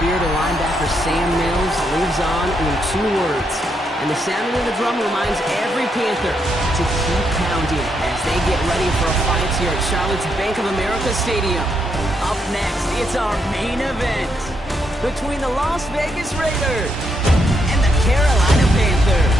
spirit of linebacker Sam Mills lives on in 2 words. And the sounding of the drum reminds every Panther to keep pounding as they get ready for a fight here at Charlotte's Bank of America Stadium. Up next, it's our main event between the Las Vegas Raiders and the Carolina Panthers.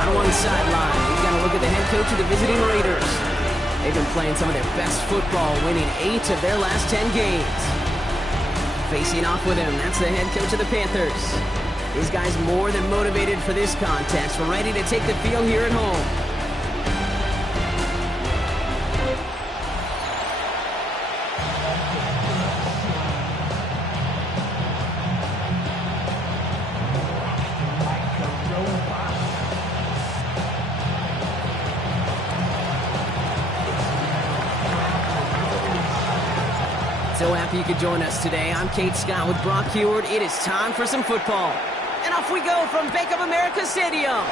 On one sideline, we've got to look at the head coach of the visiting Raiders. They've been playing some of their best football, winning 8 of their last 10 games. Facing off with him, that's the head coach of the Panthers. These guys more than motivated for this contest. We're ready to take the field here at home. So happy you could join us today. I'm Kate Scott with Brock Heward. It is time for some football. And off we go from Bank of America Stadium.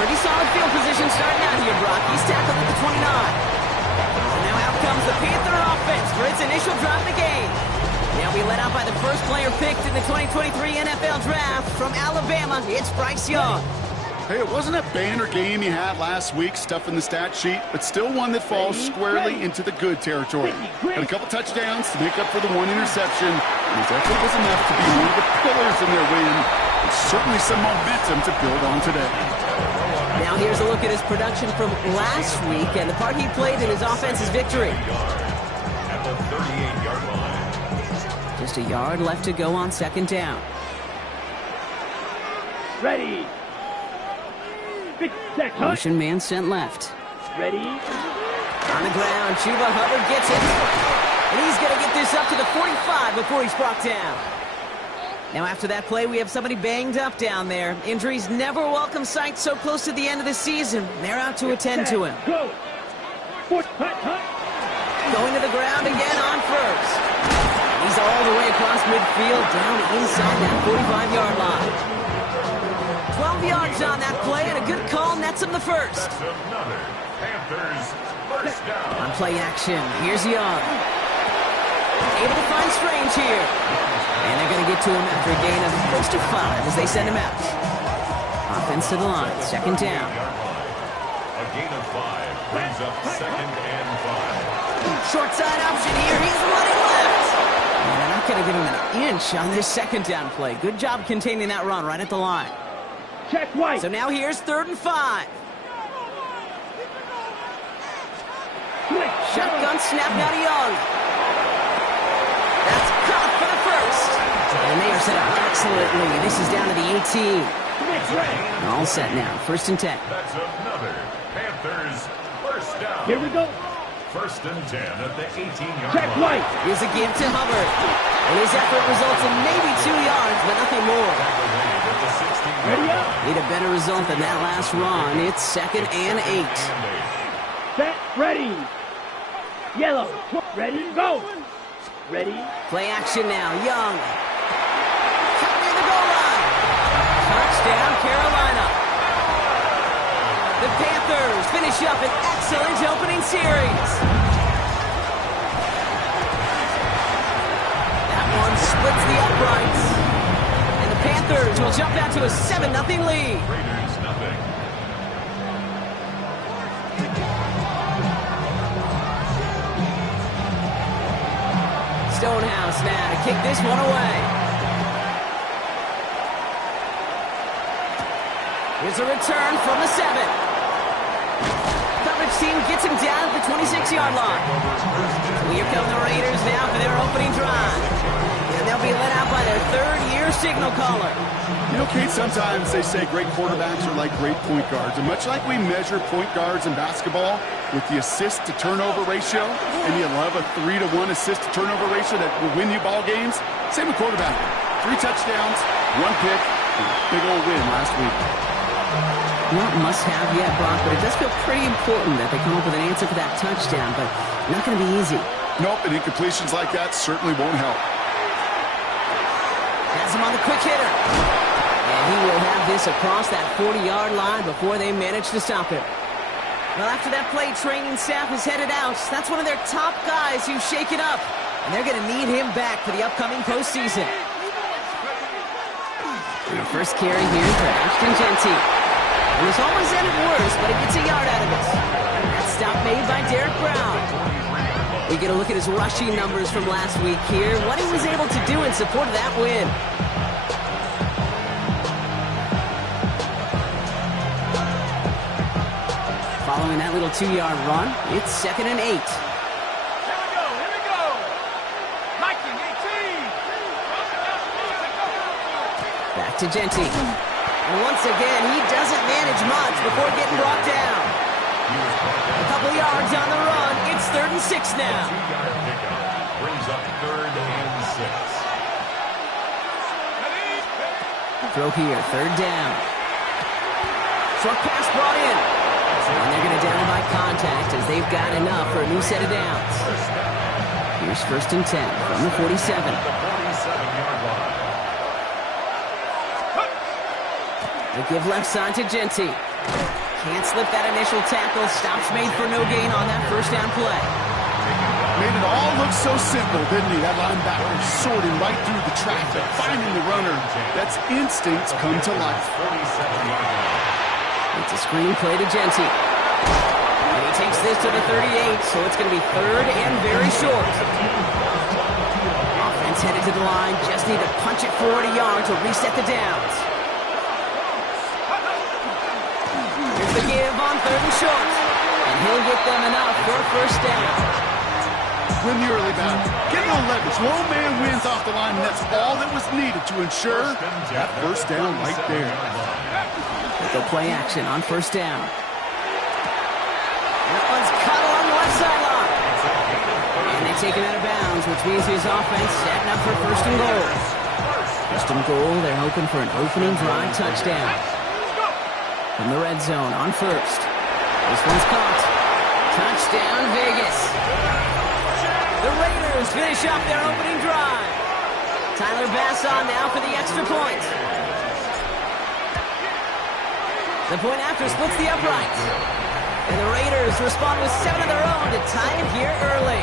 Pretty solid field position starting out here, Brock. He's tackled at the 29. And now out comes the Panther offense for its initial drive of the game. They'll be led out by the first player picked in the 2023 NFL Draft from Alabama. It's Bryce Young. Hey, it wasn't a banner game you had last week, stuff in the stat sheet, but still one that falls squarely into the good territory. Had a couple touchdowns to make up for the 1 interception, and his effort was enough to be one of the pillars in their win. There's certainly some momentum to build on today. Now here's a look at his production from last week and the part he played in his offense's victory. At the 38-yard line. Just a yard left to go on second down. Ready. Motion man sent left. Ready. On the ground, Chuba Hubbard gets it. And he's going to get this up to the 45 before he's brought down. Now after that play, we have somebody banged up down there. Injuries never a welcome sight so close to the end of the season. They're out to attend to him. Go. Going to the ground again on first. He's all the way across midfield down inside that 45-yard line. 12 yards on that play, and a good call nets him the first. That's another Panthers first down. On play action, here's Young. Able to find Strange here. And they're going to get to him after a gain of close to 5 as they send him out. Offense to the line, second down. A gain of 5 brings up second and 5. Short side option here, he's running left. And they're not going to give him an inch on this second down play. Good job containing that run right at the line. Check white. So now here's 3rd and 5. Shotgun snap now to Young. That's caught for the first. And they are set up excellently. This is down to the 18. All set now. 1st and 10. That's another Panthers first down. Here we go. 1st and 10 at the 18-yard Check line. white. Here's a give to Hubbard. And his effort results in maybe 2 yards, but nothing more. At the 16-yard Ready up. line. Need a better result than that last run. It's 2nd and 8. Set. Ready. Yellow. Ready. Go. Ready. Play action now. Young. Cut near the goal line. Touchdown, Carolina. The Panthers finish up an excellent opening series. That one splits the uprights. And the Panthers will jump out to a 7-0 lead. Raiders nothing. Stonehouse now to kick this one away. Here's a return from the 7. Coverage team gets him down at the 26-yard line. Here come the Raiders now for their opening drive. And they'll be led out by their 3rd-year signal caller. You know, Kate, sometimes they say great quarterbacks are like great point guards. And much like we measure point guards in basketball with the assist-to-turnover ratio, and you love a 3-to-1 assist-to-turnover ratio that will win you ball games, same with quarterback. 3 touchdowns, 1 pick, and a big old win last week. Not must-have yet, Brock, but it does feel pretty important that they come up with an answer for that touchdown, but not going to be easy. Nope, and incompletions like that certainly won't help. Has him on the quick hitter. And he will have this pass across that 40-yard line before they manage to stop it. Well, after that play, training staff is headed out. That's one of their top guys who's shaken up, and they're going to need him back for the upcoming postseason. And the first carry here for Ashton Genty. It was almost ended worse, but he gets a yard out of it. That stop made by Derek Brown. We get a look at his rushing numbers from last week here, what he was able to do in support of that win. Following that little 2-yard run, it's 2nd and 8. Here we go. Mikey, 18. Back to Genty. And once again, he doesn't manage much before getting brought down. A couple of yards on the run. It's 3rd and 6 now. 2-yard pickup brings up 3rd and 6. Throw here, 3rd down. Short pass brought in. And they're going to down by contact as they've got enough for a new set of downs. Here's 1st and 10 from the 47. The 47-yard line. They give left side to Genty. Can't slip that initial tackle. Stops made for no gain on that 1st down play. Made it all look so simple, didn't he? That linebacker sorting right through the traffic, finding the runner. That's instincts come to life. 47-yard line. It's a screen play to Genty. And he takes this to the 38, so it's going to be 3rd and very short. Offense headed to the line. Just need to punch it forward a yard to reset the downs. Here's the give on 3rd and short. And he'll get them enough for a 1st down. Win the early battle. Get no leverage. Low man wins off the line, and that's all that was needed to ensure that 1st down right there. They'll play action on 1st down. That one's cut along the left sideline. And they take him out of bounds, which means his offense setting up for 1st and goal. 1st and goal, they're hoping for an opening drive touchdown. From the red zone on 1st. This one's caught. Touchdown, Vegas. The Raiders finish up their opening drive. Tyler Bass on now for the extra point. The point after splits the uprights. And the Raiders respond with 7 of their own to tie it here early.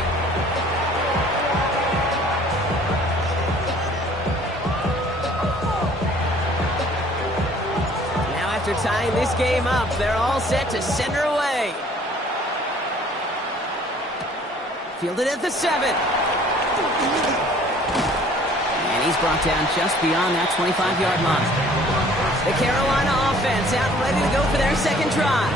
Now after tying this game up, they're all set to send her away. Fielded at the 7. And he's brought down just beyond that 25-yard line. The Carolina offense out ready to go for their 2nd drive.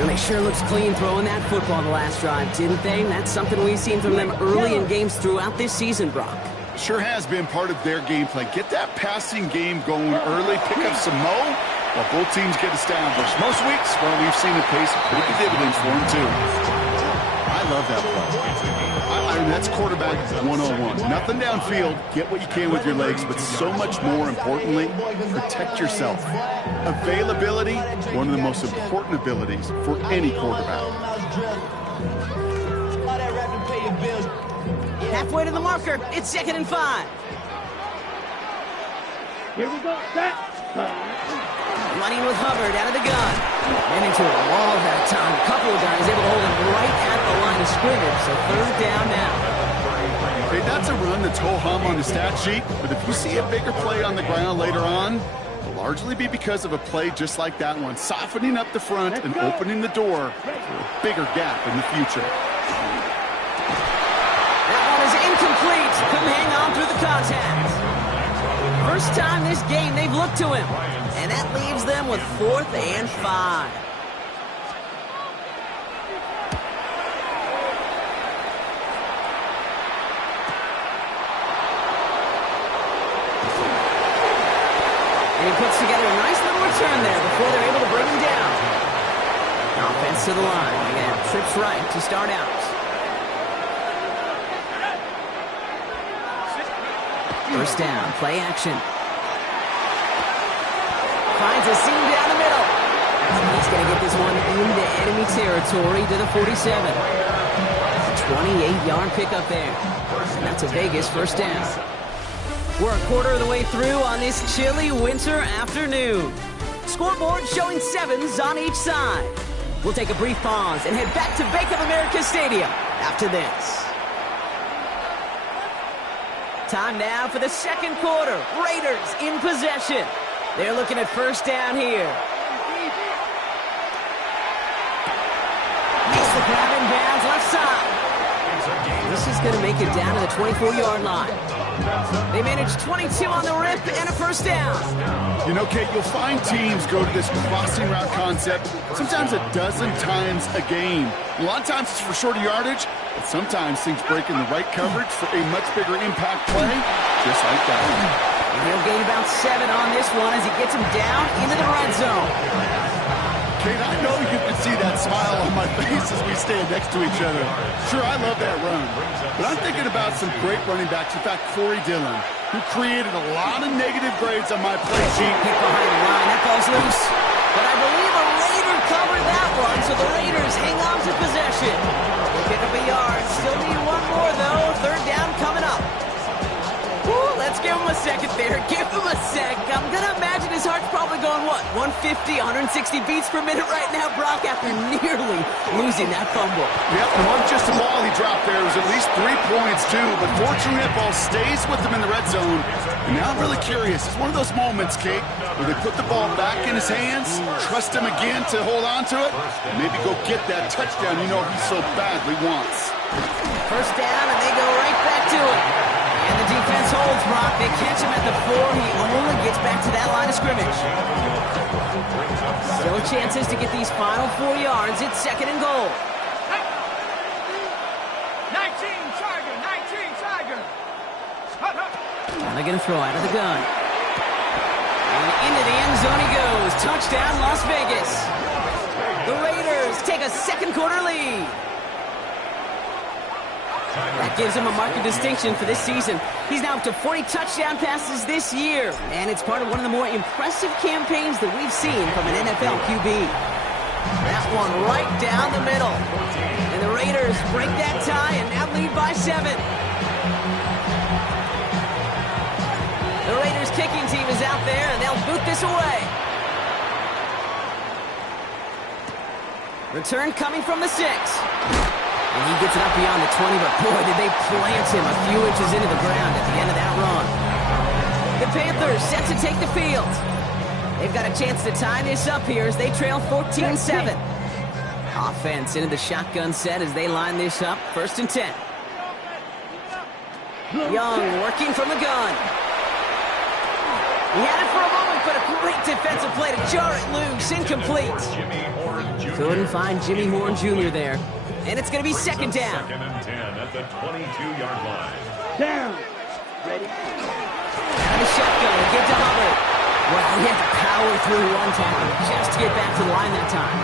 Really sure looks clean throwing that football the last drive, didn't they? That's something we've seen from them early in games throughout this season, Brock. Sure has been part of their gameplay. Get that passing game going early, pick up some mo, while both teams get established. Most weeks, well, we've seen it pay some pretty good dividends for them, too. I love that play. I mean, that's quarterback 101. Nothing downfield. Get what you can with your legs, but so much more importantly, protect yourself. Availability, one of the most important abilities for any quarterback. Halfway to the marker. It's 2nd and 5. Here we go. Set. Running with Hubbard out of the gun. Ran into a wall that time. A couple of guys able to hold him right at the line of scrimmage. So 3rd down now. Okay, that's a run that's ho-hum on the stat sheet, but if you see a bigger play on the ground later on, it'll largely be because of a play just like that one, softening up the front and opening the door for a bigger gap in the future. That one is incomplete. Couldn't hang on through the contact. First time this game they've looked to him. And that leaves them with 4th and 5. And he puts together a nice little return there before they're able to bring him down. Offense to the line. They're going to have trips right to start out. First down, play action. Finds a seam down the middle. He's going to get this one into enemy territory to the 47. 28-yard pickup there. And that's a Vegas 1st down. We're a quarter of the way through on this chilly winter afternoon. scoreboard showing 7s on each side. We'll take a brief pause and head back to Bank of America Stadium after this. Time now for the second quarter. Raiders in possession. They're looking at first down here. Makes the grab in bounds left side. This is going to make it down to the 24-yard line. They managed 22 on the rip and a first down. You know, Kate, you'll find teams go to this crossing route concept sometimes a dozen times a game. A lot of times it's for shorter yardage, but sometimes things break in the right coverage for a much bigger impact play, just like that. And he'll gain about 7 on this one as he gets him down into the red zone. Kate, I know you can see that smile on my face as we stand next to each other. Sure, I love that run, but I'm thinking about some great running backs. In fact, Corey Dillon, who created a lot of negative grades on my play sheet. Hit behind the line, that ball's loose. But I believe a Raider covered that one, so the Raiders hang on to possession. They pick up a yard. Still need one more, though. Third down coming up. Woo, let's give him a second there. Give him a sec. I'm going to imagine his heart's probably going, what, 150, 160 beats per minute right now, Brock, after nearly losing that fumble. Yep, it wasn't just a ball he dropped there. It was at least 3 points, too. But fortunately, that ball stays with him in the red zone. And now I'm really curious. It's one of those moments, Kate, where they put the ball back in his hands, trust him again to hold on to it, and maybe go get that touchdown you know he so badly wants. First down, and they go right back to it. And the defense holds, Brock. They catch him at the 4. He only gets back to that line of scrimmage. Still chances to get these final 4 yards. It's second and goal. 19 Tiger, 19 Tiger. Now they're going to throw out of the gun. And into the end zone he goes. Touchdown, Las Vegas. The Raiders take a second quarter lead. That gives him a mark of distinction for this season. He's now up to 40 touchdown passes this year, and it's part of one of the more impressive campaigns that we've seen from an NFL QB. That one right down the middle. And the Raiders break that tie and now lead by 7. The Raiders kicking team is out there, and they'll boot this away. Return coming from the 6. And he gets it up beyond the 20, but boy, did they plant him a few inches into the ground at the end of that run. The Panthers set to take the field. They've got a chance to tie this up here as they trail 14-7. Offense into the shotgun set as they line this up. First and 10. Young working from the gun. He had it for a moment, but a great defensive play to jar it loose. Incomplete. Couldn't find Jimmy Horn Jr. there. And it's going to be second down. Second and 10 at the 22-yard line. Down. Ready. Out of the shotgun, give to Hubbard. Well, he had to power through one tackle just to get back to the line that time.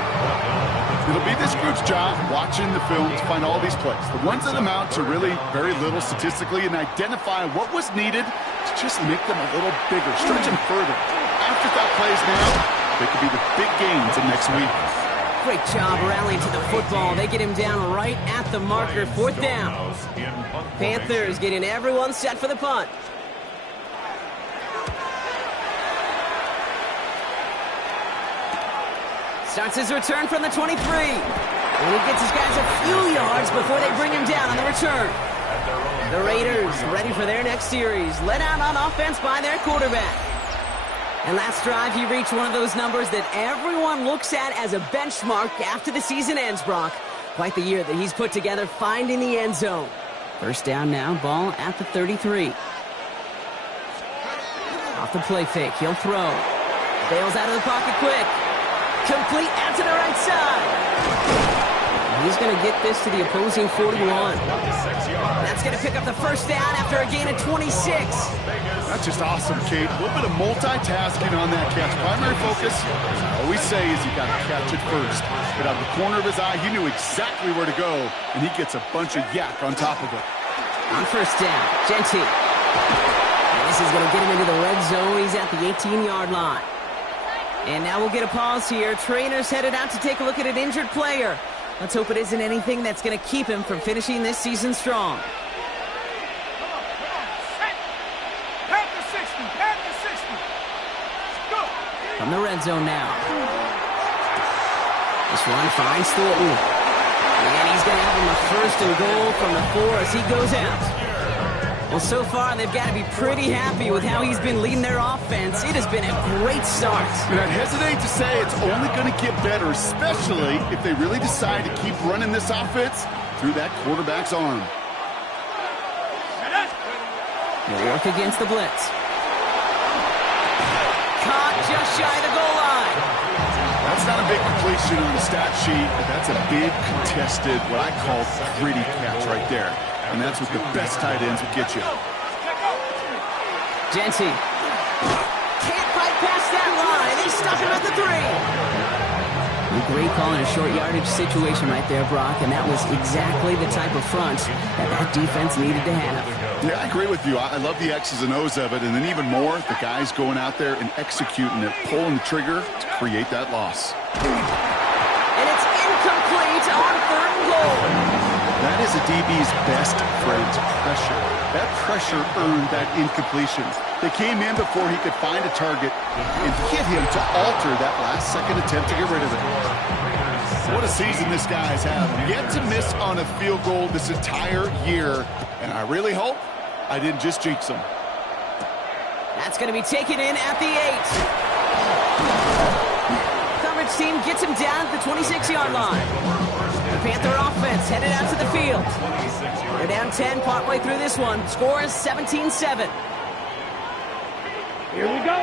It'll be this group's job watching the film to find all these plays. The ones that amount to really very little statistically and identify what was needed to just make them a little bigger, stretch them further. Afterthought plays now, they could be the big gains of next week. Great job rallying to the football. They get him down right at the marker. Fourth down. Panthers getting everyone set for the punt. Starts his return from the 23. And he gets his guys a few yards before they bring him down on the return. The Raiders ready for their next series. Led out on offense by their quarterback. And last drive, he reached one of those numbers that everyone looks at as a benchmark after the season ends, Brock. Quite the year that he's put together finding the end zone. First down now, ball at the 33. Off the play fake, he'll throw. Bails out of the pocket quick. Complete out to the right side. He's going to get this to the opposing 41. That's going to pick up the first down after a gain of 26. That's just awesome, Kate. A little bit of multitasking on that catch. Primary focus, as I always say, is you got to catch it first. But out of the corner of his eye, he knew exactly where to go, and he gets a bunch of yak on top of it. On first down, Genty. And this is going to get him into the red zone. He's at the 18-yard line. And now we'll get a pause here. Trainers headed out to take a look at an injured player. Let's hope it isn't anything that's going to keep him from finishing this season strong. from the red zone now. This one finds Thornton. And he's going to have him a 1st and goal from the 4 as he goes out. Well, so far, they've got to be pretty happy with how he's been leading their offense. It has been a great start. And I'd hesitate to say it's only going to get better, especially if they really decide to keep running this offense through that quarterback's arm. He'll work against the blitz. Caught just shy of the goal line. That's not a big completion on the stat sheet, but that's a big contested, what I call gritty catch right there. And that's what the best tight ends will get you. Jency can't fight past that line. They stuck him at the 3. A great call in a short yardage situation right there, Brock, and that was exactly the type of front that defense needed to have. Yeah, I agree with you. I love the X's and O's of it, and then even more, the guys going out there and executing it, pulling the trigger to create that loss. And it's incomplete on 3rd and goal. That is a DB's best friend, pressure. That pressure earned that incompletion. They came in before he could find a target and hit him to alter that last-second attempt to get rid of it. What a season this guy's having. Yet to miss on a field goal this entire year, and I really hope I didn't just jinx him. That's going to be taken in at the 8. Coverage team gets him down at the 26-yard line. The Panther offense headed out to the field. They're down 10 partway through this one. Score is 17-7. Here we go.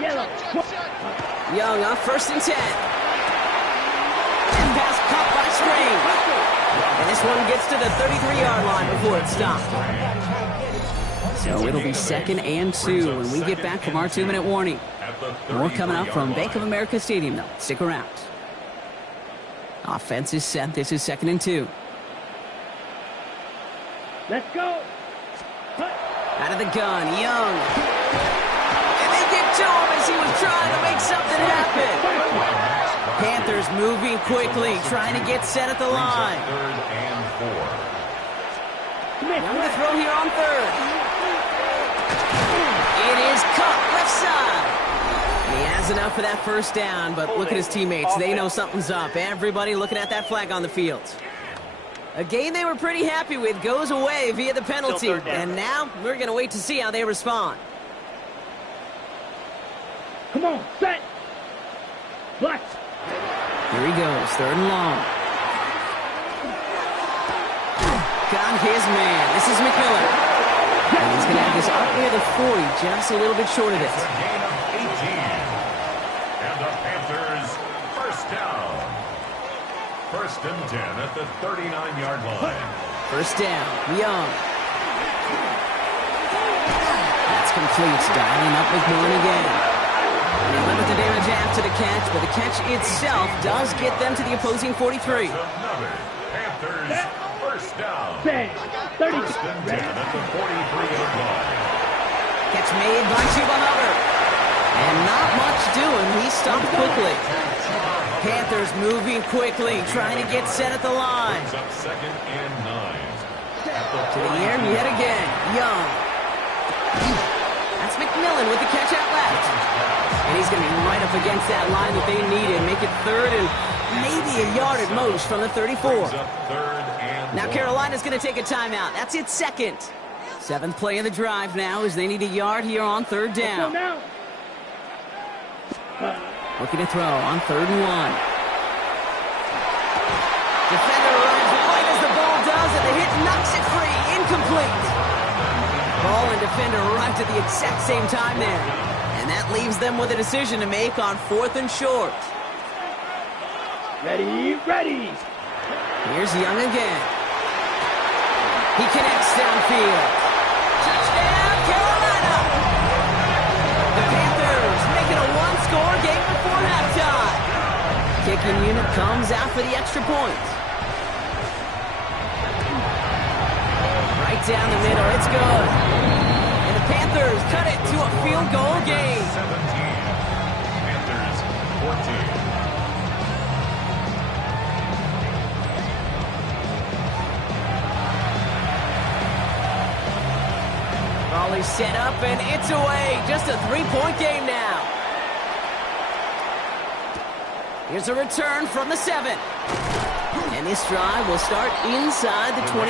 Yellow. Young on 1st and 10. And pass caught by Strange. And this one gets to the 33-yard line before it's stopped. So it'll be 2nd and 2 when we get back from our 2-minute warning. More coming up from Bank of America Stadium, though. Stick around. Offense is set. This is 2nd and 2. Let's go. Out of the gun, Young. And they get to him as he was trying to make something happen. Panthers moving quickly, trying to get set at the line. 3rd and 4. Young to throw here on 3rd. It is cut left side. And he has enough for that 1st down, but look at his teammates. They know something's up. Everybody looking at that flag on the field. A game they were pretty happy with goes away via the penalty. And now we're going to wait to see how they respond. Come on, set. Black. Here he goes, 3rd and long. Got his man. This is McMillan. And he's going to have this up near the 40, just a little bit short of it. It's a gain of 18. And the Panthers, 1st down. 1st and 10 at the 39-yard line. 1st down, Young. That's complete. Dialing up McMillan again. And they limit the damage after the catch, but the catch itself does get them to the opposing 43. Another Panthers, 1st down. 30. 1st and 10 at the 43-yard line. Catch made by Chuba Hubbard. And not much doing. He stopped quickly. Panthers moving quickly, trying to get set at the line. Brings up 2nd and 9. To the air yet again. Young. That's McMillan with the catch out left. And he's going to be right up against that line that they needed. Make it 3rd and maybe a yard at most from the 34. Brings up 3rd and Now 1. Carolina's going to take a timeout. That's its 2nd. 7th play of the drive now as they need a yard here on 3rd down. Looking to throw on 3rd and 1. Defender runs right as the ball does, and the hit knocks it free. Incomplete. Ball and defender arrived at the exact same time there. And that leaves them with a decision to make on 4th and short. Ready. Here's Young again. He connects downfield. Touchdown, Carolina! The Panthers making a one-score game before halftime. Kicking unit comes out for the extra point. Right down the middle, it's good. And the Panthers cut it to a field goal game. 17. Panthers, 14. Raleigh set up, and it's away. Just a 3-point game now. Here's a return from the 7. And this drive will start inside the 25.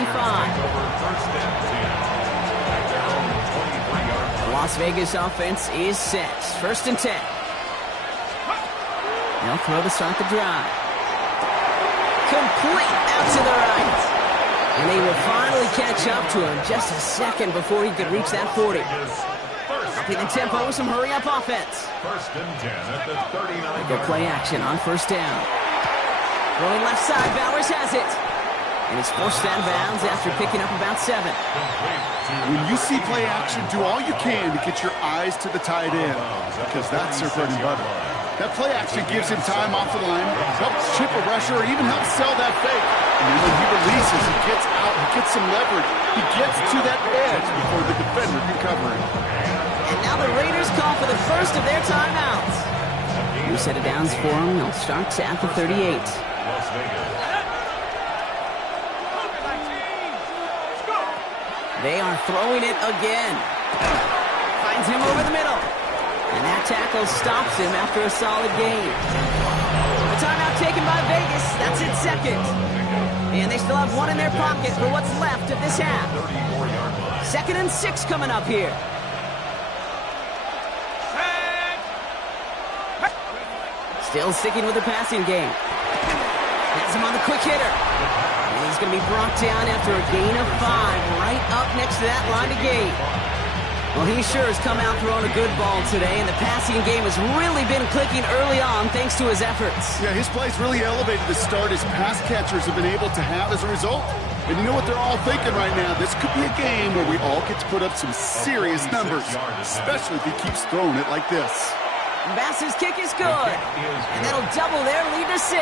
The Las Vegas offense is set. 1st and 10. They'll throw to start the drive. Complete out to the right. And they will finally catch up to him just a second before he could reach that 40. Upping the tempo with some hurry-up offense. 1st and 10 at the 39. Good play action on 1st down. Rolling left side, Bowers has it. And it's forced out of bounds after picking up about 7. When you see play action, do all you can to get your eyes to the tight end, because that's their bread and butter. That play action gives him time off the line, helps chip a rusher, or even helps sell that fake. And then when he releases, he gets out, he gets some leverage. He gets to that edge before the defender can cover him. And now the Raiders call for the first of their timeouts. New set of downs for them. They'll start at the 38. Las Vegas. They are throwing it again. Finds him over the middle. And that tackle stops him after a solid gain. A timeout taken by Vegas. That's its 2nd. And they still have 1 in their pocket for what's left of this half. 2nd and 6 coming up here. Still sticking with the passing game. Has him on the quick hitter. And he's going to be brought down after a gain of 5 right up next to that line of gain. Well, he sure has come out throwing a good ball today, and the passing game has really been clicking early on thanks to his efforts. Yeah, his play's really elevated the start his pass catchers have been able to have as a result. And you know what they're all thinking right now? This could be a game where we all get to put up some serious numbers, especially if he keeps throwing it like this. Bass's kick is good, and that'll double their lead to 6.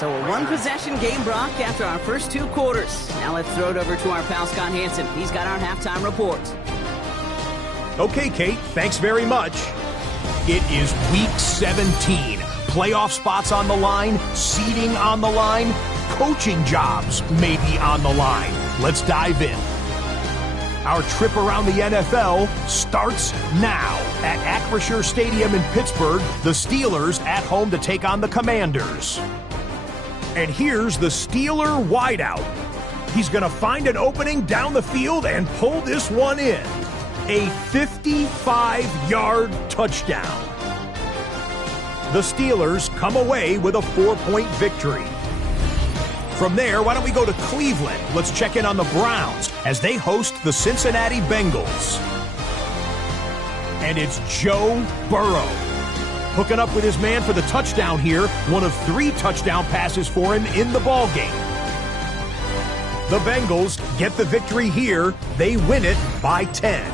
So a 1-possession game, Brock, after our first 2 quarters. Now let's throw it over to our pal Scott Hansen. He's got our halftime report. Okay, Kate, thanks very much. It is week 17. Playoff spots on the line, seeding on the line, coaching jobs may be on the line. Let's dive in. Our trip around the NFL starts now. At Acrisure Stadium in Pittsburgh, the Steelers at home to take on the Commanders. And here's the Steeler wideout. He's going to find an opening down the field and pull this one in. A 55-yard touchdown. The Steelers come away with a 4-point victory. From there, why don't we go to Cleveland? Let's check in on the Browns as they host the Cincinnati Bengals. And it's Joe Burrow hooking up with his man for the touchdown here. 1 of 3 touchdown passes for him in the ballgame. The Bengals get the victory here. They win it by 10.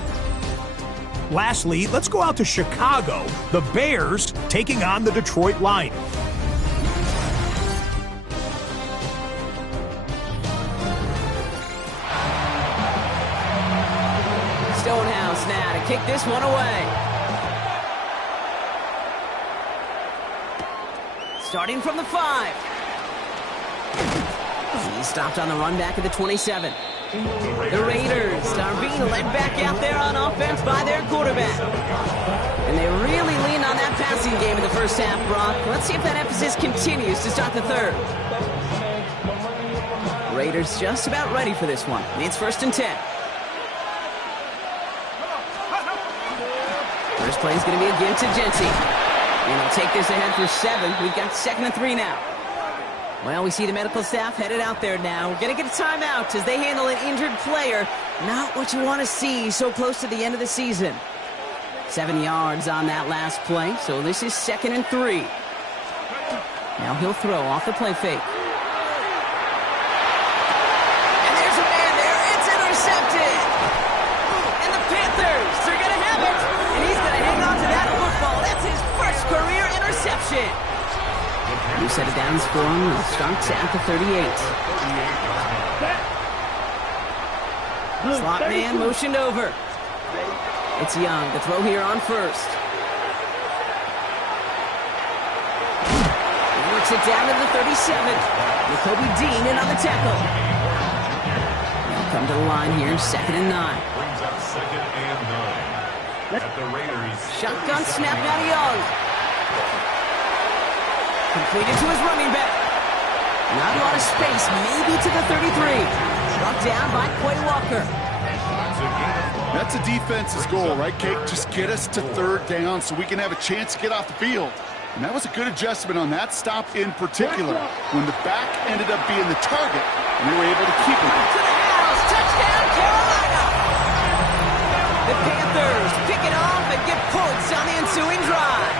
Lastly, let's go out to Chicago. The Bears taking on the Detroit Lions. Stonehouse now to kick this one away. Starting from the 5. He's stopped on the run back at the 27. The Raiders are being led back out there on offense by their quarterback. And they really lean on that passing game in the first half, Brock. Let's see if that emphasis continues to start the 3rd. Raiders just about ready for this one. It's 1st and 10. First play is going to be again to Jency. And they'll take this ahead for 7. We've got 2nd and 3 now. Well, we see the medical staff headed out there now. We're going to get a timeout as they handle an injured player. Not what you want to see so close to the end of the season. 7 yards on that last play, so this is 2nd and 3. Now he'll throw off the play fake. And there's a man there. It's intercepted. And the Panthers, they're going to have it. And he's going to hang on to that football. That's his first career interception. New set of downs for him. Starts at the 38. Slot man motioned over. It's Young to throw here on 1st. He works it down to the 37. Jacoby Dean in on the tackle. They'll come to the line here, 2nd and 9. Brings up 2nd and 9. At the Raiders. Shotgun snap now to Young. Completed to his running back. Not a lot of space, maybe to the 33. Brought down by Quay Walker. That's a defense's goal, right, Kate? Just get us to third down so we can have a chance to get off the field. And that was a good adjustment on that stop in particular, when the back ended up being the target, and they were able to keep him. To the house, touchdown Carolina! The Panthers pick it off and get points on the ensuing drive.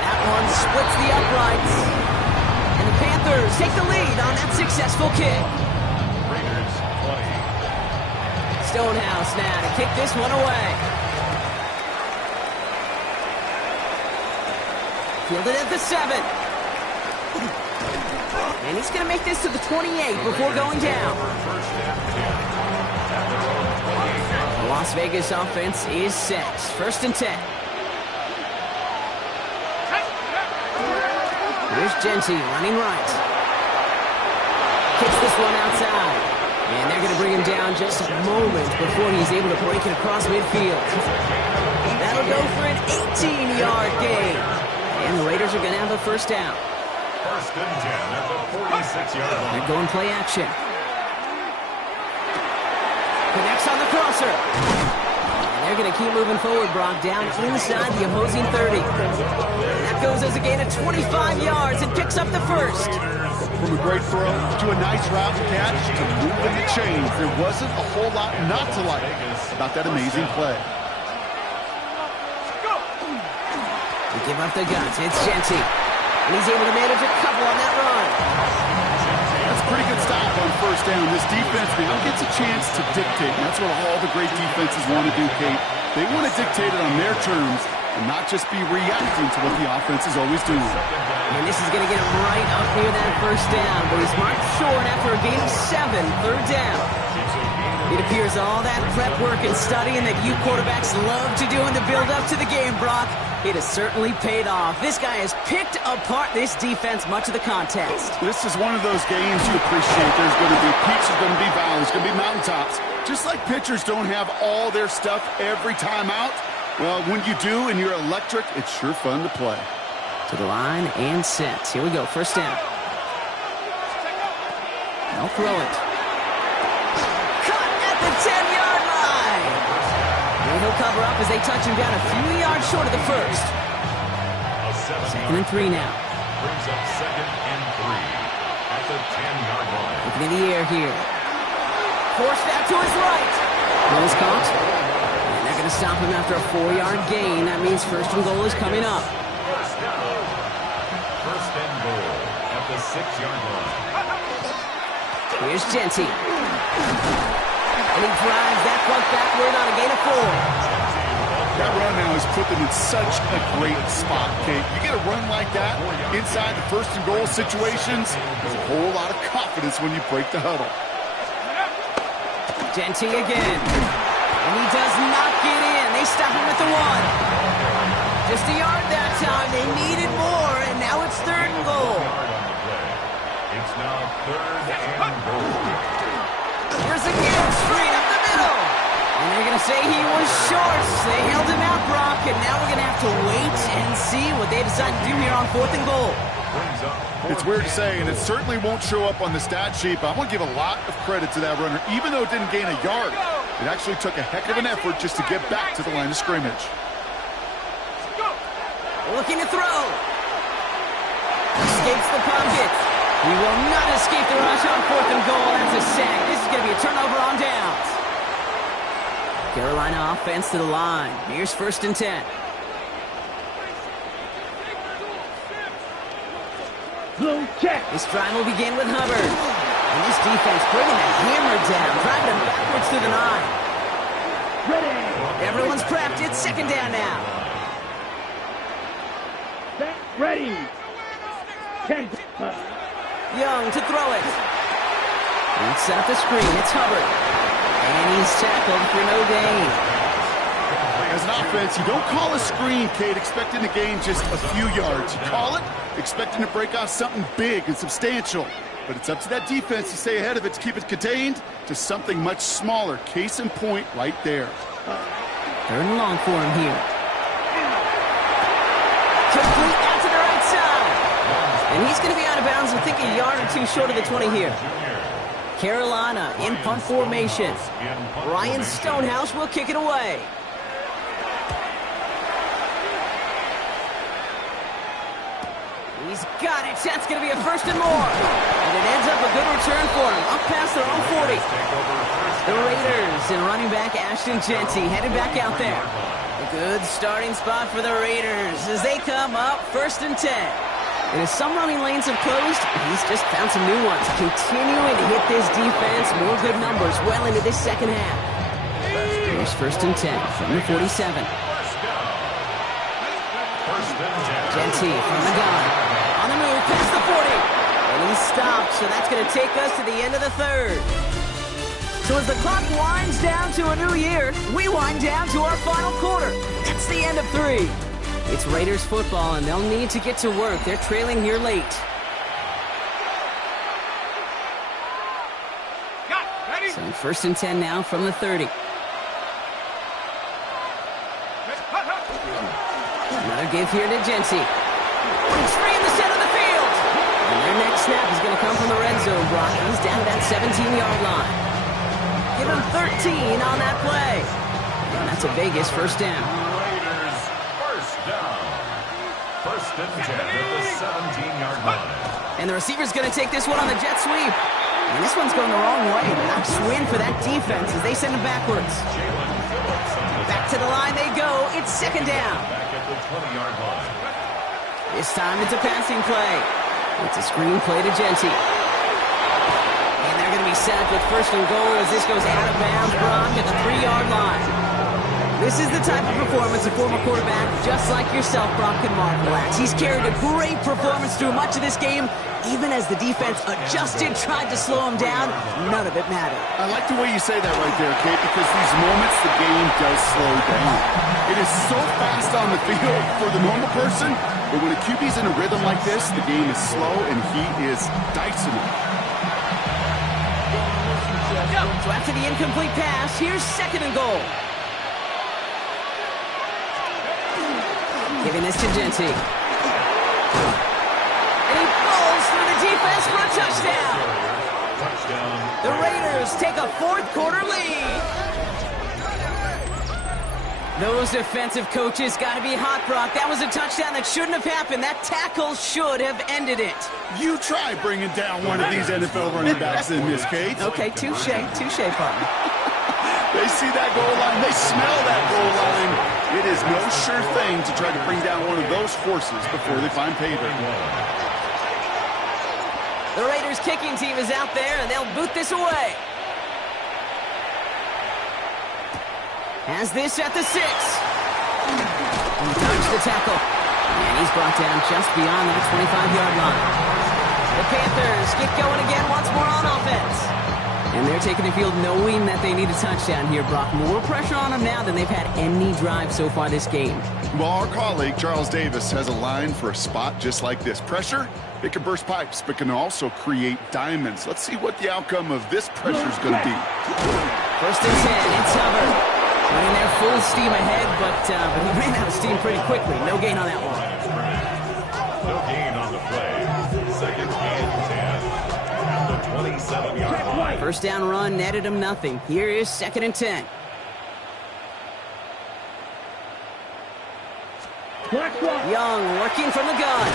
That one splits the uprights. And the Panthers take the lead on that successful kick. Raiders 20. Stonehouse now to kick this one away. Fielded at the 7. And he's going to make this to the 28 before going down. The Las Vegas offense is set. 1st and 10. Here's Genty running right. Kicks this one outside. And they're going to bring him down just a moment before he's able to break it across midfield. That'll go for an 18-yard gain. And the Raiders are going to have a 1st down. 1st and 10 at the 46-yard line. They're going play action. Connects on the crosser. And they're going to keep moving forward, Brock, down inside the opposing 30. And that goes as a gain of 25 yards and picks up the 1st. From a great throw to a nice route catch to moving the chains, there wasn't a whole lot not to like about that amazing play. They give up the guns. It's Genty. And he's able to manage a couple on that run. That's a pretty good stop on 1st down. This defense now gets a chance to dictate. And that's what all the great defenses want to do, Kate. They want to dictate it on their terms and not just be reacting to what the offense is always doing. And this is going to get him right up near that 1st down. But he's marked short after a gain of 7, 3rd down. It appears all that prep work and studying that you quarterbacks love to do in the build-up to the game, Brock, it has certainly paid off. This guy has picked apart this defense much of the contest. This is one of those games you appreciate. There's going to be peaks, there's going to be valleys, there's going to be mountaintops. Just like pitchers don't have all their stuff every time out, well, when you do and you're electric, it's sure fun to play. To the line and set. Here we go, 1st down. They'll throw it. Cut at the 10-yard line. And he'll cover up as they touch him down a few yards short of the 1st. 2nd and 3 now. Brings up 2nd and 3 at the 10-yard line. Looking in the air here. Forced that to his right. Ball's caught. And they're going to stop him after a 4-yard gain. That means 1st and goal is coming up. 1st down. 1st and goal at the 6-yard line. Here's Genty. And he drives that puck backward on a gain of 4. That run now has put them in such a great spot, Kate. You get a run like that inside the 1st and goal situations, there's a whole lot of confidence when you break the huddle. Genty again. And he does not get in. They stop him at the 1. Just a yard that time. They needed more, and now it's 3rd and goal. It's now 3rd and goal. Here's again, straight up the middle. And they're going to say he was short. They held him out, Brock, and now we're going to have to wait and see what they decide to do here on 4th and goal. It's weird to say, and it certainly won't show up on the stat sheet, but I want to give a lot of credit to that runner. Even though it didn't gain a yard, it actually took a heck of an effort just to get back to the line of scrimmage. Looking to throw. Escapes the pocket. He will not escape the rush on 4th and goal. That's a sack. This is going to be a turnover on downs. Carolina offense to the line. Here's 1st and 10. Blue check. This drive will begin with Hubbard. And this defense bringing that hammer down, driving him backwards through the 9. Ready. Everyone's prepped. It's 2nd down now. Set. Ready. 10. Young to throw it. And set up the screen. It's Hubbard. And he's tackled for no gain. As an offense, you don't call a screen, Kate, expecting to gain just a few yards. You call it expecting to break off something big and substantial. But it's up to that defense to stay ahead of it, to keep it contained to something much smaller. Case in point right there. 3rd and long for him here. Complete out to the right side. And he's going to be out of bounds, I think a yard or two short of the 20 here. Carolina in punt formation. Ryan Stonehouse will kick it away. He's got it. That's going to be a first and more. And it ends up a good return for him. Up past their own 40. The Raiders and running back Ashton Jeanty headed back out there. A good starting spot for the Raiders as they come up 1st and 10. And as some running lanes have closed, he's just found some new ones. Continuing to hit this defense. More good numbers well into this second half. Here's 1st and 10 from the 47. Jeanty from the gun. On the move past the 40. And he stopped, so that's going to take us to the end of the 3rd. So as the clock winds down to a new year, we wind down to our final quarter. That's the end of 3. It's Raiders football, and they'll need to get to work. They're trailing here late. So 1st and 10 now from the 30. Another give here to Jeanty. He's free in the center of the field. And their next snap is going to come from the red zone, Brock. He's down to that 17-yard line. Give him 13 on that play. And that's a Vegas first down. Raiders first down. 1st and 10 at the 17-yard line. And the receiver's going to take this one on the jet sweep. And this one's going the wrong way. Nice win for that defense as they send him backwards. Back to the line they go. It's 2nd down. Back at the 20-yard line. This time it's a passing play. It's a screen play to Jeanty. And they're going to be sacked with 1st and goal as this goes out of bounds, Brock, at the 3-yard line. This is the type of performance a former quarterback just like yourself, Brock, can marvel at. He's carried a great performance through much of this game. Even as the defense adjusted, tried to slow him down, none of it mattered. I like the way you say that right there, Kate, because these moments the game does slow down. It is so fast on the field for the normal person, but when a QB's in a rhythm like this, the game is slow and he is dicing it. So after the incomplete pass, here's 2nd and goal. Giving this to Jeanty. And he falls through the defense for a touchdown. The Raiders take a 4th quarter lead. Those defensive coaches got to be hot, Brock. That was a touchdown that shouldn't have happened. That tackle should have ended it. You try bringing down one of these NFL running backs in this, Kate. Okay, touche, partner. They see that goal line. They smell that goal line. It is no sure thing to try to bring down one of those horses before they find pavement. The Raiders kicking team is out there, and they'll boot this away. Has this at the 6. He dodged the tackle. And he's brought down just beyond that 25-yard line. The Panthers get going again once more on offense. And they're taking the field knowing that they need a touchdown here, Brock. More pressure on them now than they've had any drive so far this game. Well, our colleague, Charles Davis, has a line for a spot just like this. Pressure, it can burst pipes, but can also create diamonds. Let's see what the outcome of this pressure is going to be. 1st and 10, it's Hubbard. Running there full steam ahead, but he ran out of steam pretty quickly. No gain on that one. No gain on the play. 2nd and 10 at the 27-yard line. First down run netted him nothing. Here is 2nd and 10. Young working from the gun.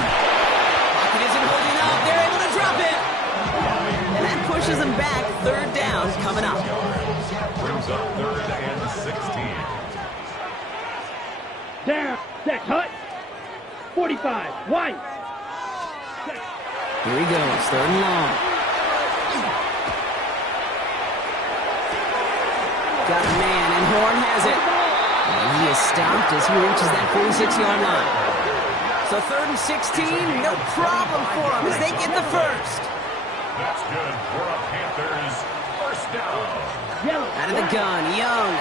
Pocket isn't holding up. They're able to drop it. And that pushes them back. 3rd down coming up. Brings up 3rd and 16. Down, set, hut. 45, White. Here he goes, 3rd and long. Got a man, and Horn has it. And he is stopped as he reaches that 46-yard line. So 3rd and 16, no problem for him as they get the 1st. That's good for a Panthers first down. Out of the gun, Young.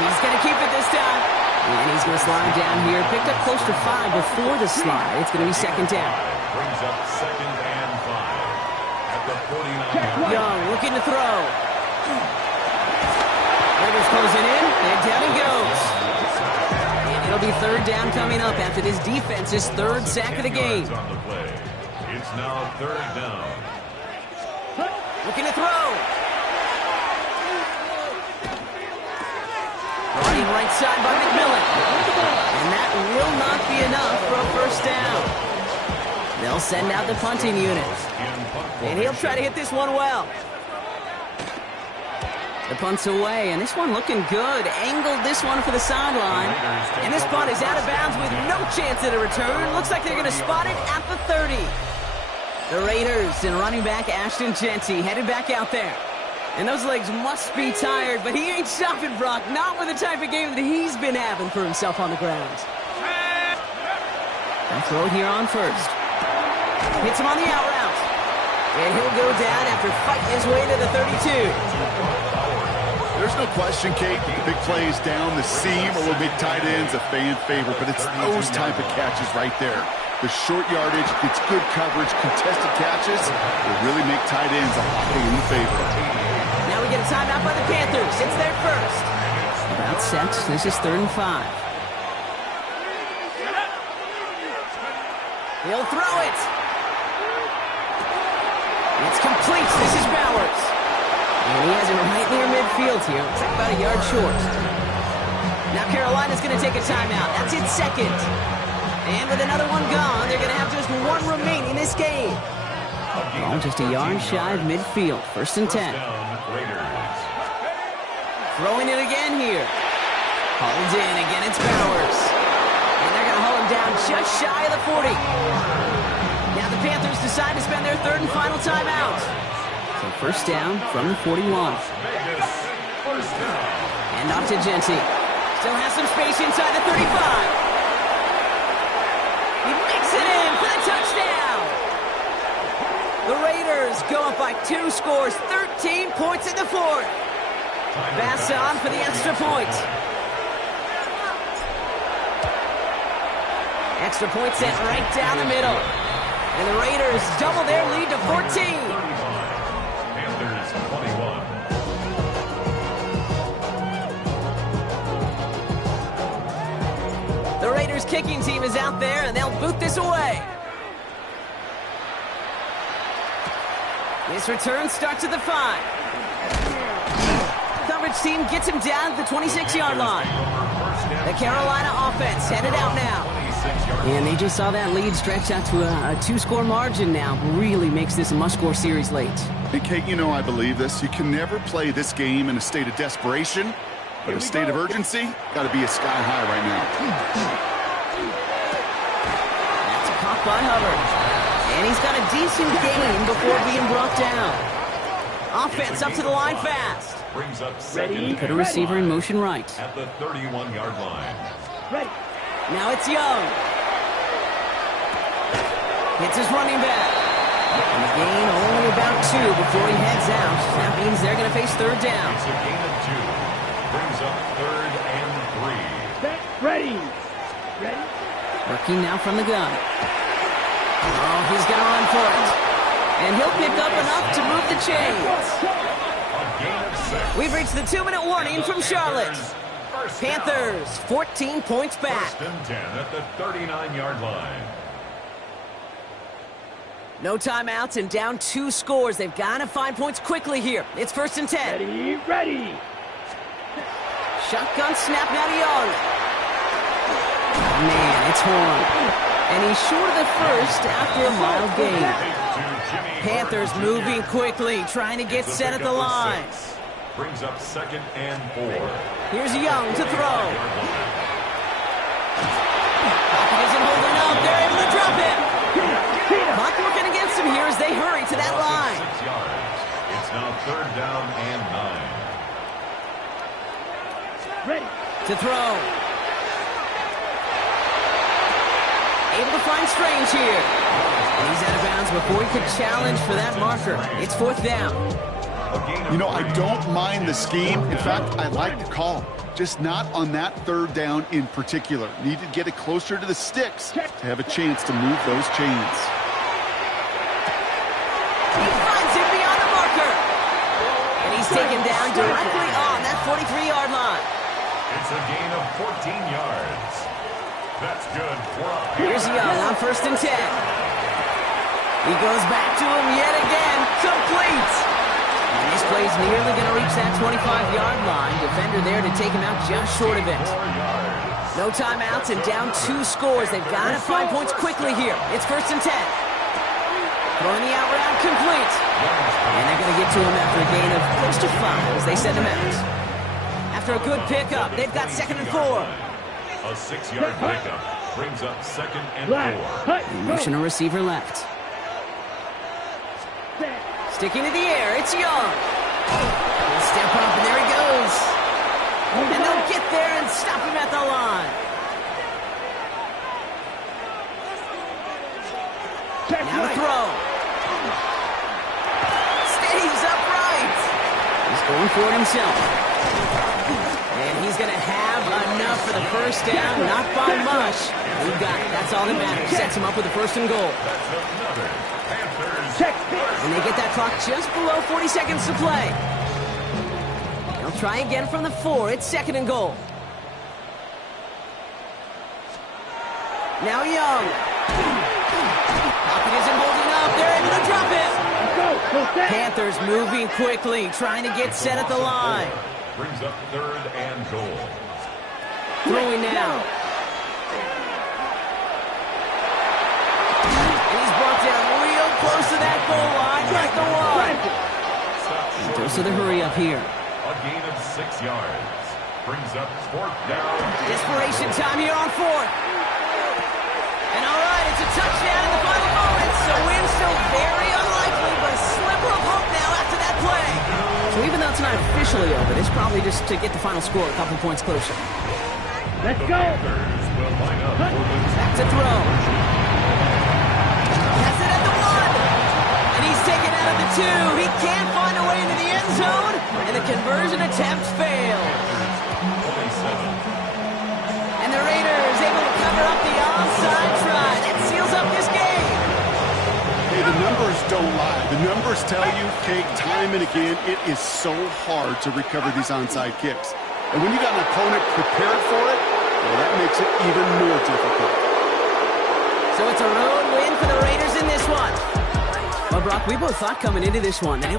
He's going to keep it this time. And he's going to slide down here. Picked up close to 5 before the slide. It's going to be 2nd down. Brings up 2nd and 5 at the 49. Young looking to throw. Raiders closing in, and down he goes. And it'll be third down coming up after this defense's third sack of the game. On the play. It's now third down. Looking to throw. Running right side by McMillan. And that will not be enough for a first down. They'll send out the punting unit. And he'll try to hit this one well. The punt's away, and this one looking good. Angled this one for the sideline. And this punt is out of bounds with no chance at a return. Looks like they're going to spot it at the 30. The Raiders and running back Ashton Jeanty headed back out there. And those legs must be tired, but he ain't stopping, Brock. Not with the type of game that he's been having for himself on the ground. And throw it here on first. Hits him on the out route. And he'll go down after fighting his way to the 32. There's no question, Kate, the big plays down the seam or will make tight ends a fan favorite, but it's those type of catches right there. The short yardage, gets good coverage, contested catches will really make tight ends a lot in favor. Now we get a timeout by the Panthers. It's their first. About set. This is 3rd and 5. He'll throw it. It's complete. This is Bowers. And he has him right near midfield here. Looks like about a yard short. Now Carolina's going to take a timeout. That's its second. And with another one gone, they're going to have just one remaining in this game. Ball just a yard shy of midfield. 1st and 10. Throwing it again here. Hauled in. Again, it's Bowers. And they're going to haul him down just shy of the 40. Now the Panthers decide to spend their 3rd and final timeout. So 1st down from the 41. And off to Jeanty. Still has some space inside the 35. He makes it in for the touchdown. The Raiders go up by 2 scores, 13 points in the 4th. Bass on for the extra point. Extra point sent right down the middle. And the Raiders double their lead to 14. Panthers 21. The Raiders kicking team is out there, and they'll boot this away. This return starts at the 5. Coverage team gets him down at the 26-yard line. The Carolina offense headed out now. And they just saw that lead stretch out to a 2-score margin now. Really makes this a must-score series late. Hey, Kate, you know I believe this. You can never play this game in a state of desperation, but a state of urgency got to be a sky high right now. That's caught by Hubbard. And he's got a decent gain before being brought down. Offense up to the line fast. Brings up second. Put a receiver in motion right. At the 31-yard line. Ready. Now it's Young. Hits his running back. And the gain only about 2 before he heads out. That means they're going to face 3rd down. It's a gain of 2. Brings up 3rd and 3. Set. Ready. Ready. Working now from the gun. Oh, he's going to run for it. And he'll pick up enough to move the chains. A gain of 6. We've reached the 2-minute warning from Charlotte. Panthers, 14 points back. 1st and 10 at the 39-yard line. No timeouts and down 2 scores. They've got to find points quickly here. It's 1st and 10. Ready. Ready. Shotgun snap now to Young. Man, it's Horn. And he's short of the first after a mild gain. Panthers moving quickly, trying to get set at the line. Brings up 2nd and 4. Here's Young to throw. Pocket isn't holding up. They're able to drop him. Clock working against him here as they hurry to that line. 6 yards. It's now 3rd down and 9. Ready. To throw. Able to find Strange here. And he's out of bounds before he could challenge for that marker. It's 4th down. You know, I don't mind the scheme. In fact, I like the call. Just not on that 3rd down in particular. Need to get it closer to the sticks to have a chance to move those chains. He finds him beyond the marker. And he's taken down directly on that 43-yard line. It's a gain of 14 yards. That's good. Here's Young on 1st and 10. He goes back to him yet again. Complete. And this play's nearly going to reach that 25-yard line. Defender there to take him out just short of it. No timeouts and down 2 scores. They've got to find points quickly here. It's 1st and 10. Throwing the out route complete. And they're going to get to him after a gain of close to 5 as they send him out. After a good pickup, they've got 2nd and 4. A 6-yard pickup brings up 2nd and 4. Motion a receiver left. Sticking to the air, it's Young. He'll step up, and there he goes. And they'll get there and stop him at the line. Now to throw. Stays upright. He's going for it himself. And he's going to have enough for the first down, not by much. He got it. That's all that matters. Sets him up with a 1st and goal. That's another Panthers. And they get that clock just below 40 seconds to play. They'll try again from the 4. It's 2nd and goal. Now Young. Pocket isn't holding up. They're able to drop it. Panthers moving quickly, trying to get set at the line. Brings up 3rd and goal. Throwing now. And he's brought down real close to that goal line, right the one. Goes to the hurry up here. A gain of 6 yards. Brings up 4th down. Desperation time here on 4th. And all right, it's a touchdown in the final moments. So win still very unlikely, but a sliver of hope now after that play. So even though it's not officially over, it's probably just to get the final score a couple points closer. Let's go. Panthers will line up for the Back to throw. Has it at the 1. And he's taken out of the 2. He can't find a way into the end zone. And the conversion attempt fails. 27. And the Raiders able to cover up the onside try. That seals up this game. Hey, the numbers don't lie. The numbers tell you, Cake, time and again, it is so hard to recover these onside kicks. And when you got an opponent prepared for it, well, that makes it even more difficult. So it's a road win for the Raiders in this one. Well, Brock, we both thought coming into this one that it was